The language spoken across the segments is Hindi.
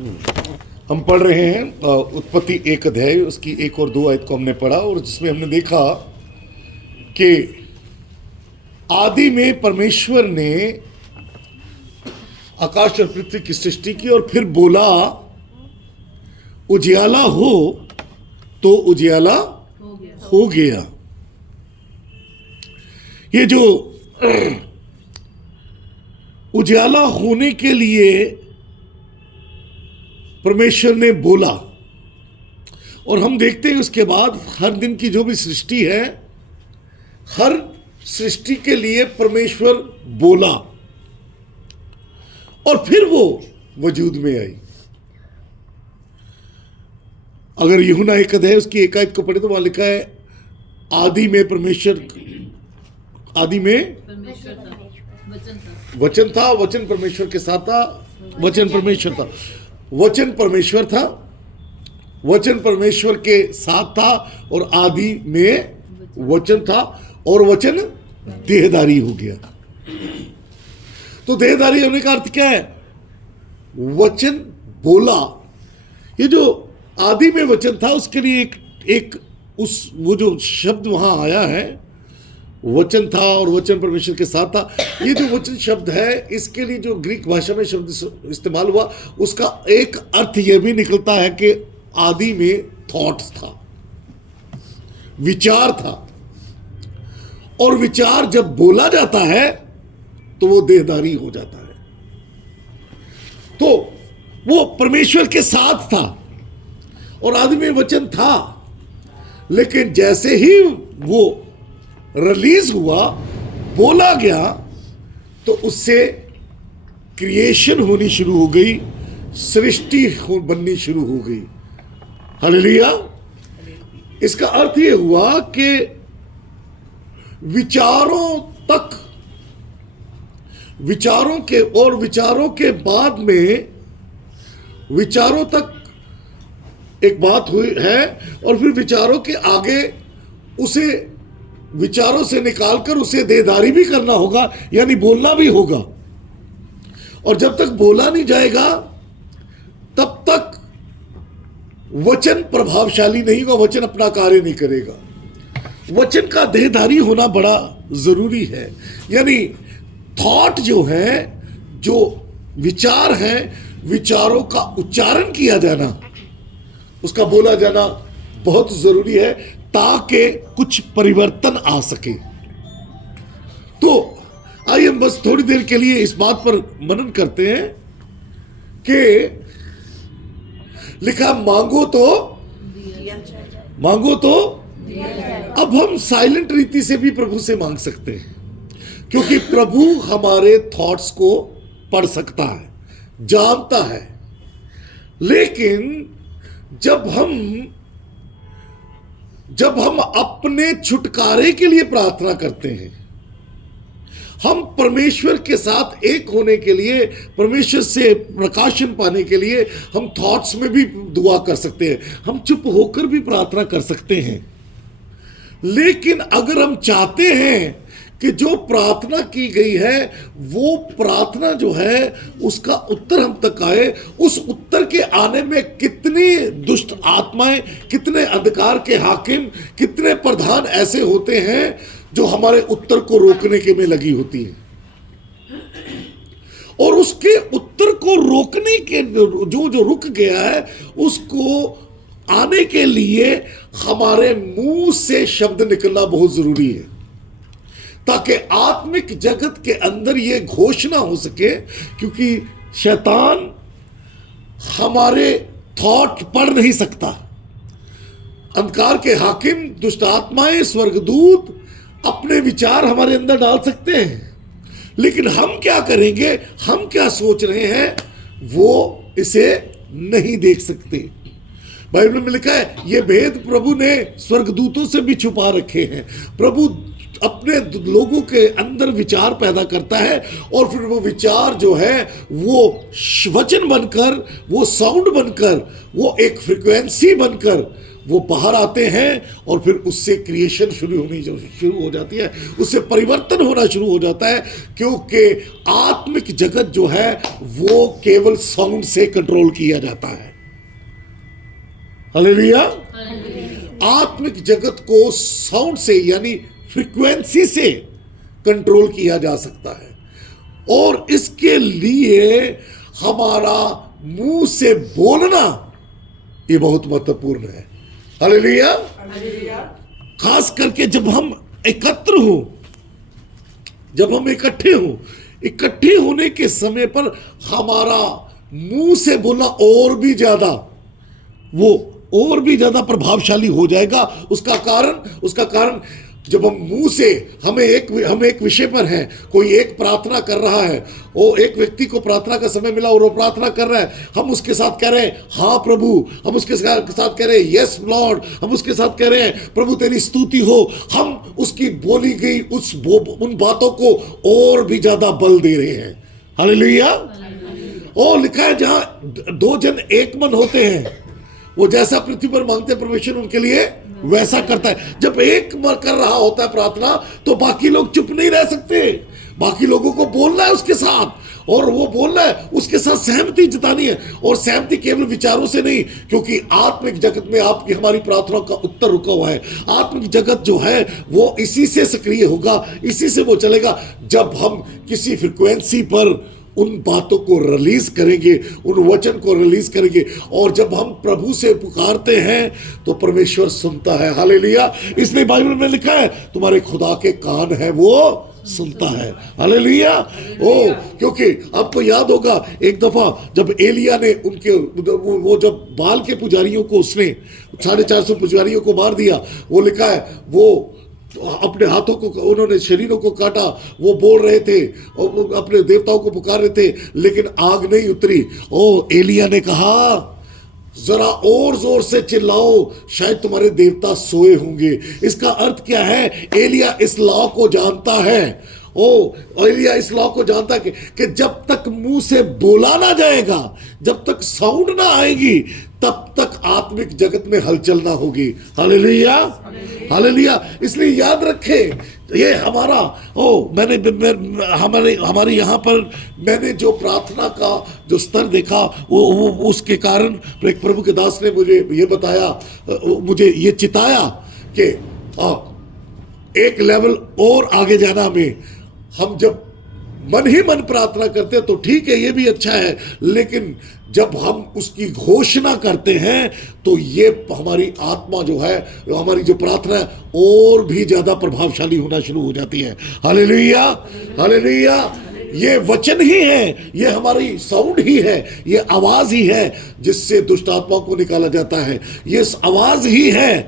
हम पढ़ रहे हैं उत्पत्ति 1 अध्याय, उसकी 1 और 2 आयत को हमने पढ़ा, और जिसमें हमने देखा कि आदि में परमेश्वर ने आकाश और पृथ्वी की सृष्टि की और फिर बोला उजियाला हो, तो उजियाला हो गया। ये जो उजियाला होने के लिए परमेश्वर ने बोला, और हम देखते हैं उसके बाद हर दिन की जो भी सृष्टि है, हर सृष्टि के लिए परमेश्वर बोला और फिर वो वजूद में आई। अगर यूहन्ना 1 अध्याय उसकी 1 आयत को पढ़े तो वहां लिखा है आदि में परमेश्वर, आदि में वचन था, वचन परमेश्वर के साथ था, वचन परमेश्वर था, वचन परमेश्वर था, वचन परमेश्वर के साथ था, और आदि में वचन था, और वचन देहधारी हो गया। तो देहधारी होने का अर्थ क्या है? वचन बोला। ये जो आदि में वचन था उसके लिए एक उस वो जो शब्द वहां आया है, वचन था और वचन परमेश्वर के साथ था। ये जो वचन शब्द है, इसके लिए जो ग्रीक भाषा में शब्द इस्तेमाल हुआ, उसका एक अर्थ यह भी निकलता है कि आदि में थॉट्स था, विचार था, और विचार जब बोला जाता है तो वो देहधारी हो जाता है। तो वो परमेश्वर के साथ था और आदि में वचन था, लेकिन जैसे ही वो रिलीज हुआ, बोला गया, तो उससे क्रिएशन होनी शुरू हो गई, सृष्टि बननी शुरू हो गई। हालेलुया। इसका अर्थ यह हुआ कि विचारों के बाद में विचारों तक एक बात हुई है, और फिर विचारों के आगे उसे विचारों से निकालकर उसे देहधारी भी करना होगा, यानी बोलना भी होगा। और जब तक बोला नहीं जाएगा तब तक वचन प्रभावशाली नहीं होगा, वचन अपना कार्य नहीं करेगा। वचन का देहधारी होना बड़ा जरूरी है। यानी थॉट जो है, जो विचार है, विचारों का उच्चारण किया जाना, उसका बोला जाना बहुत जरूरी है, ताकि कुछ परिवर्तन आ सके। तो आइए हम बस थोड़ी देर के लिए इस बात पर मनन करते हैं कि लिखा मांगो तो अब हम साइलेंट रीति से भी प्रभु से मांग सकते हैं, क्योंकि प्रभु हमारे थॉट्स को पढ़ सकता है, जानता है। लेकिन जब हम अपने छुटकारे के लिए प्रार्थना करते हैं, हम परमेश्वर के साथ एक होने के लिए, परमेश्वर से प्रकाशन पाने के लिए हम थॉट्स में भी दुआ कर सकते हैं, हम चुप होकर भी प्रार्थना कर सकते हैं। लेकिन अगर हम चाहते हैं कि जो प्रार्थना की गई है वो प्रार्थना जो है उसका उत्तर हम तक आए, उस उत्तर के आने में कितनी दुष्ट आत्माएं, कितने अंधकार के हाकिम, कितने प्रधान ऐसे होते हैं जो हमारे उत्तर को रोकने के में लगी होती है। और उसके उत्तर को रोकने के जो रुक गया है, उसको आने के लिए हमारे मुंह से शब्द निकलना बहुत जरूरी है, ताकि आत्मिक जगत के अंदर यह घोषणा हो सके। क्योंकि शैतान हमारे थॉट पढ़ नहीं सकता। अंधकार के हाकिम, दुष्ट आत्माएं, स्वर्गदूत अपने विचार हमारे अंदर डाल सकते हैं, लेकिन हम क्या करेंगे, हम क्या सोच रहे हैं, वो इसे नहीं देख सकते। बाइबल में लिखा है ये भेद प्रभु ने स्वर्गदूतों से भी छुपा रखे हैं। प्रभु अपने लोगों के अंदर विचार पैदा करता है, और फिर वो विचार जो है वो वचन बनकर, वो साउंड बनकर, वो एक फ्रीक्वेंसी बनकर वो बाहर आते हैं और फिर उससे क्रिएशन शुरू हो जाती है, उससे परिवर्तन होना शुरू हो जाता है, क्योंकि आत्मिक जगत जो है वो केवल साउंड से कंट्रोल किया जाता है। हालेलुया। आत्मिक जगत को साउंड से यानी फ्रीक्वेंसी से कंट्रोल किया जा सकता है, और इसके लिए हमारा मुंह से बोलना ये बहुत महत्वपूर्ण है। हालेलुया। खास करके जब हम एकत्र हो, जब हम इकट्ठे होने के समय पर हमारा मुंह से बोलना और भी ज्यादा प्रभावशाली हो जाएगा। उसका कारण जब हम मुंह से हम एक विषय पर हैं, कोई एक प्रार्थना कर रहा है, वो एक व्यक्ति को प्रार्थना का समय मिला और वो प्रार्थना कर रहा है, हम उसके साथ कह रहे हैं हाँ प्रभु, हम उसके साथ कह रहे हैं यस लॉर्ड, हम उसके साथ कह रहे हैं प्रभु तेरी स्तुति हो, हम उसकी बोली गई उन बातों को और भी ज्यादा बल दे रहे हैं। हालेलुया। और लिखा है जहां 2 जन एक मन होते हैं, वो जैसा पृथ्वी पर मांगते परमेश्वर उनके लिए वैसा करता है। जब एक मर कर रहा होता है प्रार्थना, तो बाकी लोग चुप नहीं रह सकते, बाकी लोगों को बोलना है उसके साथ, और वो बोलना है उसके साथ, सहमति जतानी है, और सहमति केवल विचारों से नहीं, क्योंकि आत्मिक जगत में आपकी हमारी प्रार्थना का उत्तर रुका हुआ है। आत्मिक जगत जो है वो इसी से सक्रिय होगा, इसी से वो चलेगा जब हम किसी फ्रिक्वेंसी पर उन बातों को रिलीज करेंगे, उन वचन को रिलीज करेंगे, और जब हम प्रभु से पुकारते हैं तो परमेश्वर सुनता है। हालेलुया। इसलिए बाइबल में लिखा है तुम्हारे खुदा के कान है वो सुनता है। हालेलुया। क्योंकि आपको याद होगा एक दफा जब एलिया ने उनके वो जब बाल के पुजारियों को उसने 450 पुजारियों को मार दिया, वो लिखा है वो अपने हाथों को उन्होंने शरीरों को काटा, वो बोल रहे थे और अपने देवताओं को पुकार रहे थे, लेकिन आग नहीं उतरी। एलिया ने कहा जरा और जोर से चिल्लाओ, शायद तुम्हारे देवता सोए होंगे। इसका अर्थ क्या है? एलिया इस लॉ को जानता है, एलिया इस लॉ को जानता है कि जब तक मुंह से बोला ना जाएगा, जब तक साउंड ना आएगी, तब तक आत्मिक जगत में हलचल ना होगी। हालेलुया। हालेलुया। इसलिए याद रखें ये हमारा हमारे यहाँ पर मैंने जो प्रार्थना का जो स्तर देखा वो उसके कारण एक प्रभु के दास ने मुझे ये बताया, मुझे ये चिताया कि एक लेवल और आगे जाना में हम जब मन ही मन प्रार्थना करते हैं तो ठीक है, ये भी अच्छा है, लेकिन जब हम उसकी घोषणा करते हैं तो ये हमारी आत्मा जो है, हमारी जो प्रार्थना है और भी ज्यादा प्रभावशाली होना शुरू हो जाती है। हालेलुया। हालेलुया। ये वचन ही है, ये हमारी साउंड ही है, ये आवाज ही है जिससे दुष्ट आत्माओं को निकाला जाता है। ये आवाज ही है।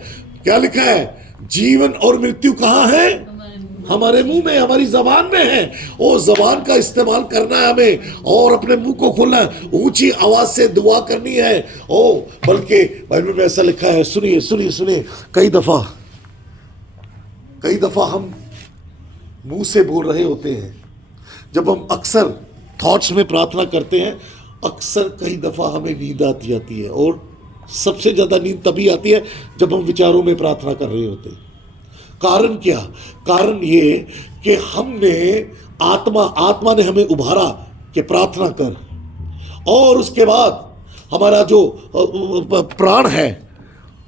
क्या लिखा है? जीवन और मृत्यु कहाँ है? हमारे मुंह में, हमारी जबान में है। और जबान का इस्तेमाल करना है हमें, और अपने मुंह को खोलना है, ऊंची आवाज से दुआ करनी है। बल्कि बाइबल में ऐसा लिखा है, सुनिए सुनिए सुनिए, कई दफा हम मुंह से बोल रहे होते हैं, जब हम अक्सर थॉट्स में प्रार्थना करते हैं, अक्सर कई दफा हमें नींद आती जाती है, और सबसे ज्यादा नींद तभी आती है जब हम विचारों में प्रार्थना कर रहे होते हैं। कारण क्या? कारण ये कि हमने आत्मा ने हमें उभारा कि प्रार्थना कर, और उसके बाद हमारा जो प्राण है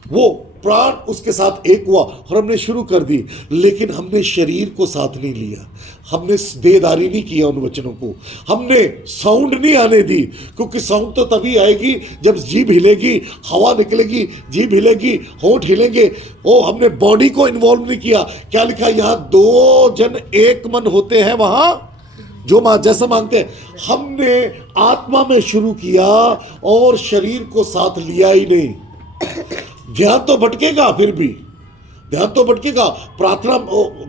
वो प्राण उसके साथ एक हुआ और हमने शुरू कर दी, लेकिन हमने शरीर को साथ नहीं लिया, हमने देहदारी नहीं किया उन वचनों को, हमने साउंड नहीं आने दी, क्योंकि साउंड तो तभी आएगी जब जीभ हिलेगी, हवा निकलेगी, जीभ हिलेगी, होंठ हिलेंगे। हमने बॉडी को इन्वॉल्व नहीं किया। क्या लिखा है यहाँ? 2 जन एक मन होते हैं वहां जो जैसा मांगते हैं। हमने आत्मा में शुरू किया और शरीर को साथ लिया ही नहीं। ध्यान तो भटकेगा, फिर भी ध्यान तो भटकेगा। प्रार्थना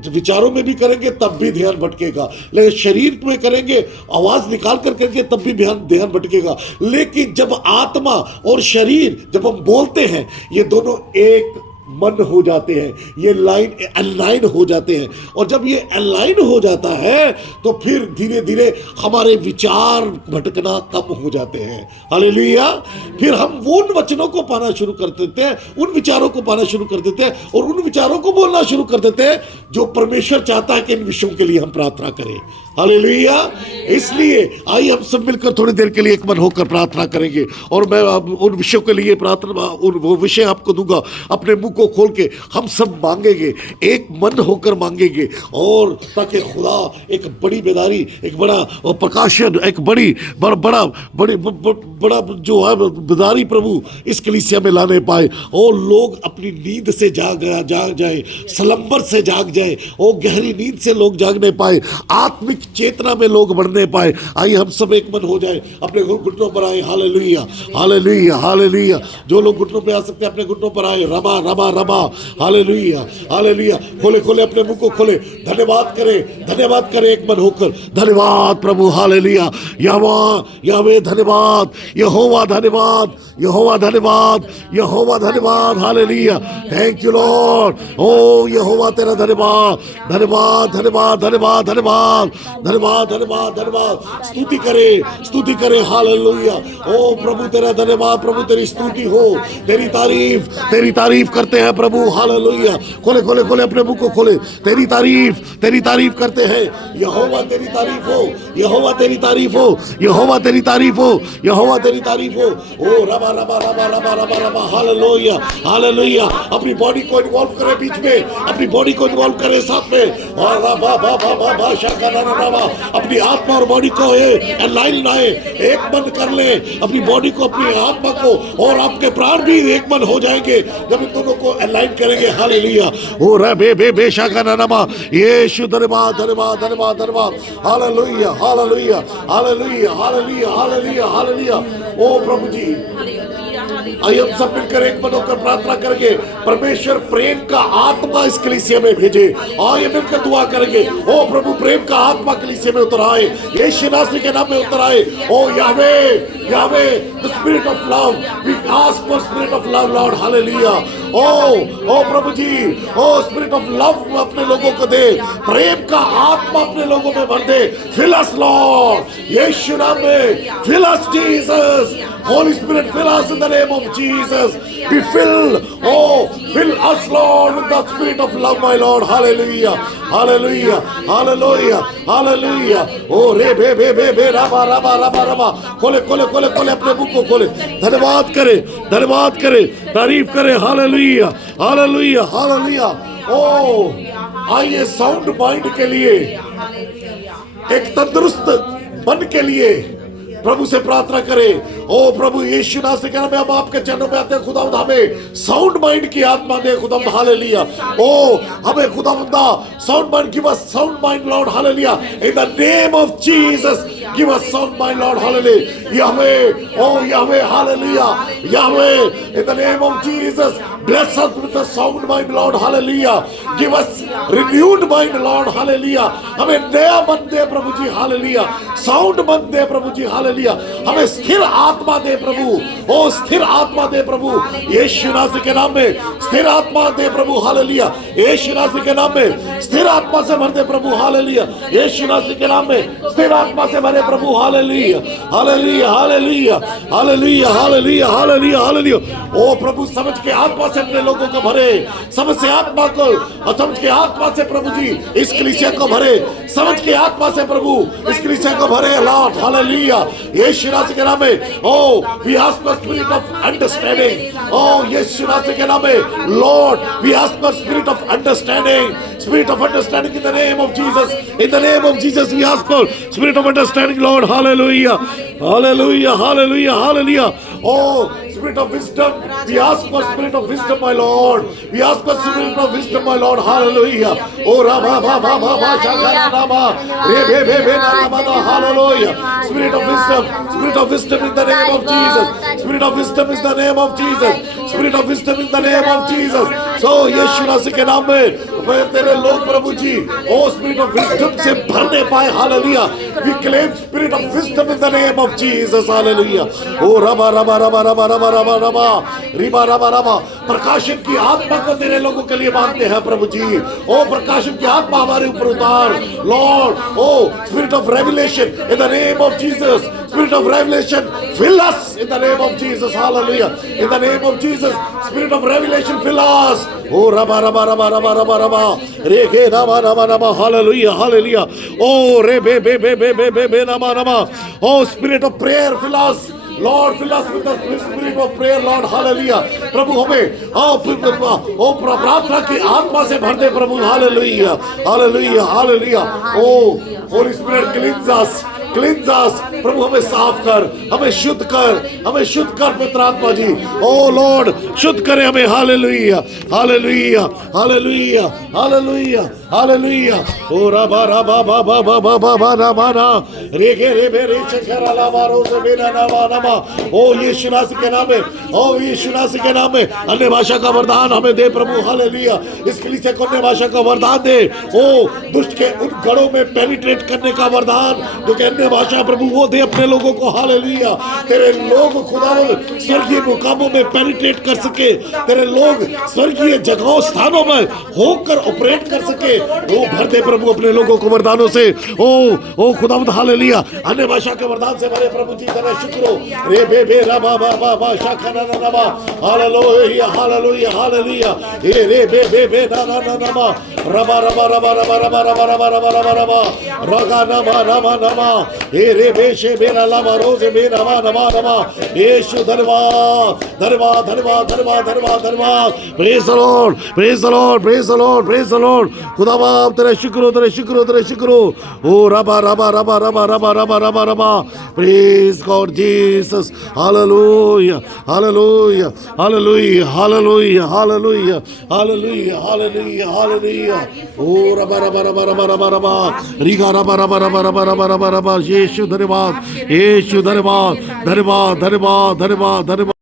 विचारों में भी करेंगे तब भी ध्यान भटकेगा, लेकिन शरीर में करेंगे, आवाज निकाल कर करेंगे तब भी ध्यान भटकेगा। लेकिन जब आत्मा और शरीर, जब हम बोलते हैं, ये दोनों एक मन हो जाते हैं, ये लाइन अलाइन हो जाते हैं। और जब ये अलाइन हो जाता है तो फिर धीरे धीरे हमारे विचार भटकना कम हो जाते हैं। हालेलुया। फिर हम उन वचनों को पाना शुरू कर देते हैं, उन विचारों को पाना शुरू कर देते हैं और उन विचारों को बोलना शुरू कर देते हैं जो परमेश्वर चाहता है कि इन विषयों के लिए हम प्रार्थना करें। हालेलुया। इसलिए आइए हम सब मिलकर थोड़ी देर के लिए एक मन होकर प्रार्थना करेंगे और मैं उन विषयों के लिए प्रार्थना, उन वो विषय आपको दूंगा। अपने मुंह को खोल के हम सब मांगेंगे, एक मन होकर मांगेंगे, और ताकि खुदा एक बड़ी बेदारी, एक बड़ा प्रकाशन, एक बड़ा जो है बेदारी प्रभु इस कलीसिया में लाने पाए और लोग अपनी नींद से जाग जाए, स्लंबर से जाग जाए और गहरी नींद से लोग जागने पाए, आत्मिक चेतना में लोग बढ़ने पाए। आइए हम सब एक मन हो जाए, अपने घुटनों पर आए। हालेलुया, हालेलुया, हालेलुया। जो लोग घुटनों पे आ सकते हैं अपने घुटनों पर आए। रबा रबा रबा, हालेलुया, हालेलुया। खोले खोले अपने मुंह को खोले, धन्यवाद करें, धन्यवाद करें एक मन होकर। धन्यवाद प्रभु, हालेलुया। यावे धन्यवाद, यहोवा धन्यवाद, यहोवा धन्यवाद, यहोवा धन्यवाद। हालेलुया, थैंक यू लॉर्ड। ओ यहोवा तेरा धन्यवाद, धन्यवाद, धन्यवाद, धन्यवाद, धन्यवाद, धन्यवाद, धन्यवाद, धन्यवाद। स्तुति करें, स्तुति करें। हालेलुया। ओ प्रभु तेरा धन्यवाद, प्रभु तेरी स्तुति हो, तेरी तारीफ करते हैं प्रभु। हालेलुया। खोले खोले खोले अपने मुंह को खोले, तेरी तारीफ करते हैं। यहोवा तेरी तारीफ हो, यहोवा तेरी तारीफ हो, यहोवा तेरी तारीफ हो, यहोवा तेरी तारीफ हो। ओ रबा रबा रबा रबा रबा रबा, हालेलुया, हालेलुया। अपनी बॉडी को इन्वॉल्व करें बीच में, अपनी बॉडी को इन्वॉल्व करें साथ में। और रबा बाबा बाबा शाका रबा, अपनी आत्मा और बॉडी को अलाइन लाए, एक मन कर ले अपनी बॉडी को, अपनी आत्मा को, और आपके प्राण भी एक मन हो जाएंगे जब इन दोनों को अलाइन करेंगे। हालेलुया। ओ रे बे शाका नमा, यीशु धन्यवाद, धन्यवाद, धन्यवाद, धन्यवाद। हालेलुया, हालेलुया, हालेलुया, हालेलुया, हालेलुया, हालेलुया। ओ प्रभु जी, आइए हम सब मिलकर एक मन होकर प्रार्थना करेंगे। परमेश्वर प्रेम का आत्मा इस कलीसिया में भेजे। आइए मिलकर दुआ करेंगे। ओ प्रभु, प्रेम का आत्मा कलीसिया में उतर आए, यीशु नासरी के नाम में उतर आए। O Yahweh, Yahweh, the spirit of love, we ask for spirit of love lord. Hallelujah. ओ प्रभु जी, ओ स्पिरिट ऑफ लव अपने लोगों को दे, प्रेम का आत्मा अपने लोगों में भर दे। फिल अस लॉर्ड, यीशु नाम में। Fill us Jesus, Holy Spirit, fill us in the name of Jesus. Be filled. Oh, fill us, Lord, with the spirit of love, my Lord. Hallelujah. Hallelujah. Hallelujah. Hallelujah. Oh, re be raba raba raba raba. खोले खोले खोले खोले अपने मुंह को खोले। धन्यवाद करे, धन्यवाद करे, तारीफ करे। हालेलुया, हालेलुया, हालेलुया। ओ आइए साउंड माइंड के लिए, एक तंदुरुस्त मन के लिए प्रभु से प्रार्थना करें। ओ प्रभु यीशु नासरी के नाम में हम आपके चरणों में आते हैं। खुदावंद हमें साउंड माइंड की आत्मा दे खुदावंद। हालेलुया। ओ हमें खुदावंद sound mind, give us sound mind Lord. Hallelujah. In the name of Jesus give us sound mind Lord. Hallelujah. यावे, ओ यावे, हालेलुया, यावे, इन the name of Jesus bless us with a sound mind Lord. Hallelujah. Give us renewed mind Lord. Hallelujah. हमें नया मन दे प्रभु जी। हालेलुया। साउंड मन दे प्रभु जी। हालेलुया। हमें स्थिर आत्मा दे प्रभु। ओ स्थिर आत्मा दे प्रभु, यीशु नासरी के नाम में। स्थिर आत्मा दे प्रभु। हालेलुया। यीशु नासरी के नाम में स्थिर आत्मा से भर दे प्रभु। हालेलुया। यीशु नासरी के नाम में स्थिर आत्मा से भरे प्रभु। हालेलुया, हालेलुया, हालेलुया, हालेलुया, हालेलुया, हालेलुया, हालेलुया। ओ प्रभु, समझ के आत्मा से अपने लोगों को भरे, समझ से आत्मा को, और समझ के आत्मा से प्रभु जी इस कलीसिया को भरे। समझ के आत्मा से प्रभु इस कलीसिया को भरे लॉर्ड। हालेलुया। यीशु नासरी के नाम में। O we ask for spirit of understanding. ओ यीशु नासरी के नाम में lord we ask for spirit of understanding, spirit of understanding in the name of Jesus. In the name of Jesus we ask for spirit of understanding Lord. Hallelujah, hallelujah, hallelujah, hallelujah. Oh spirit of wisdom, we ask for spirit of wisdom my Lord. We ask for spirit of wisdom my Lord. Hallelujah. Oh raba ba ba ba ba shaka raba re be na. Hallelujah. Spirit of wisdom, spirit of wisdom in the name of Jesus. Spirit of wisdom is the name of Jesus. Spirit of wisdom in the name of Jesus. So यीशु नासरी के नाम में तेरे लोग प्रभु जी ओ स्पिरिट ऑफ विजडम से भरने पाए। हालेलुया। We claim spirit of wisdom in the name of Jesus. हालेलुया। ओ रबा रबा रबा रबा रबा रबा रबा रिबा रबा रबा प्रकाशन की आत्मा को तेरे लोगों के लिए मांगते हैं प्रभु जी। ओ प्रकाशन की आत्मा हमारे ऊपर उतार lord. O spirit of revelation in the name of Jesus, spirit of revelation fill us in the name of Jesus, hallelujah, in the name of Jesus, spirit of revelation fill us। oh raba raba raba raba raba raba reke nama nama nama, hallelujah hallelujah। oh re be be be be be be be nama nama, oh spirit of prayer fill us Lord, fill us with the spirit of prayer Lord, hallelujah। प्रभु हमें ओ प्रार्थना की आत्मा से भर दे प्रभु, hallelujah hallelujah hallelujah। oh Holy Spirit cleanse us, cleanse us, प्रभु हमें साफ कर, हमें शुद्ध कर, हमें शुद्ध कर पवित्र आत्मा जी। ओ लॉर्ड शुद्ध करे हमें, हालेलुया हालेलुया हालेलुया हालेलुया हालेलुया। ओ रबा रबा बाबा बाबा बाबा नमा ना रे गे रे बे रे चकरा ला मारो से बेना नमा नमा। ओ यीशु नासरी के नाम में, ओ यीशु नासरी के नाम में अन्य भाषा का वरदान हमें दे प्रभु, हालेलुया। इस कलीसिया को अन्य भाषा का वरदान दे। ओ दुष्ट के उन गढ़ों में पेनिट्रेट करने का वरदान जो कि अन्य भाषा प्रभु वो दे अपने लोगों को, हालेलुया। तेरे लोग खुदावंद स्वर्गीय मुकामों में पेनिट्रेट कर सके, तेरे लोग स्वर्गीय जगहों स्थानों में होकर ऑपरेट कर सके, वो भर दे प्रभु अपने लोगों को वरदानों से। ओ खुदावंद हालेलुया, अन्य भाषा के वरदान से भरे प्रभु जी, तेरा शुक्र हो। रे बे बे रबा बा बा बा शाखा ना ना बा, हालेलुया हालेलुया हालेलुया। ए रे बे बे बे ना ना ना मा रबा रबा रबा रबा रबा रबा रबा रबा रबा रबा रगा नमा नमा नमा। ए रे बेशे बेरा लामा रोजे बेरा मा नमा नमा। यीशु धन्यवाद धन्यवाद धन्यवाद धन्यवाद धन्यवाद धन्यवाद। Praise the Lord praise the Lord praise the Lord praise the Lord. खुदा बाप तेरे शुक्र हो तेरे शुक्र हो तेरे शुक्र हो। ओ रबा रबा रबा रबा रबा रबा रबा रबा। प्रेज गॉड जीसस, हालेलुया हालेलुया हालेलुया हालेलुया हालेलुया हालेलुया हालेलुया हालेलुया। ओ रबा रबा रबा रबा रबा रबा रिगा रबा रबा रबा रबा रबा रबा रबा। यीशु धन्यवाद, यीशु धन्यवाद धन्यवाद धन्यवाद धन्यवाद धन्यवाद।